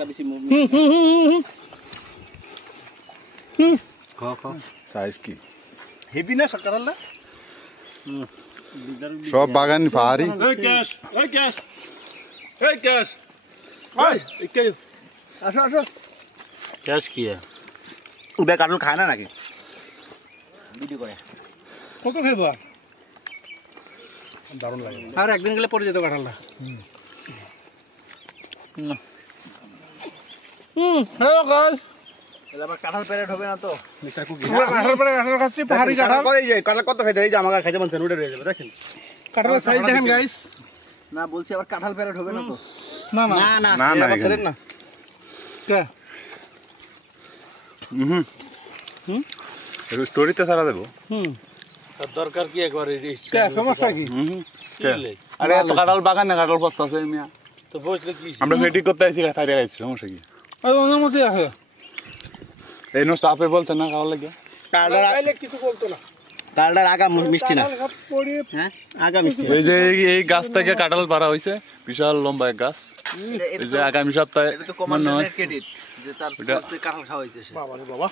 হালকা বেশি সাইজ কি হেভি না সরকার আল্লাহ সব বাগান পাহাড়ি এই ক্যাশ আসো আসো ক্যাশ কি উদয় কাটল খায় না নাকি ভিডিও করে কত খাইব দারুণ লাগে আর একদিন গেলে পরে যেত কাঁঠালটা হ্যালো গাইস আবার কাঁঠাল প্যারেড হবে না তো আমরা কাঁঠাল পরে কাঁঠাল খাচ্ছি পাহাড়ি কাঁঠাল কাঁঠাল কত খাইতে এই যে আমার খাইতে মন উঠে রয়ে যাবে দেখেন কাঁঠালের সাইজ দেখেন গাইস না বলছি আবার কাঁঠাল প্যারেড হবে না তো না না না না, না এখানে। না কে স্টোরিতে ছাড়া দেবো দরকার কি একবার কে সমস্যা কি আরে এত কাঁঠাল বাগানে কাঁঠাল বস্তা আছে মিয়া তো বসলে কি আমরা মিটিং করতে আইছি খাইতে আইছি সমস্যা কি ওই অনুমতি আছে এই নষ্ট আপে বলছে না খাওয়ার লাগে তাইলে কিছু বলতো না কাঁঠালটার আগা মিষ্টি না কাঁঠাল পড়ে হ্যাঁ আগা মিষ্টি এই যে এই গাছ থেকে কাঁঠাল পাড়া হয়েছে বিশাল লম্বা এক গাছ এই যে আগামী সপ্তাহে এটা তো মনে হয় কমান্ডারের ক্রেডিট যে তার কাঁঠাল খাওয়া হয়েছে বাবা রে বাবা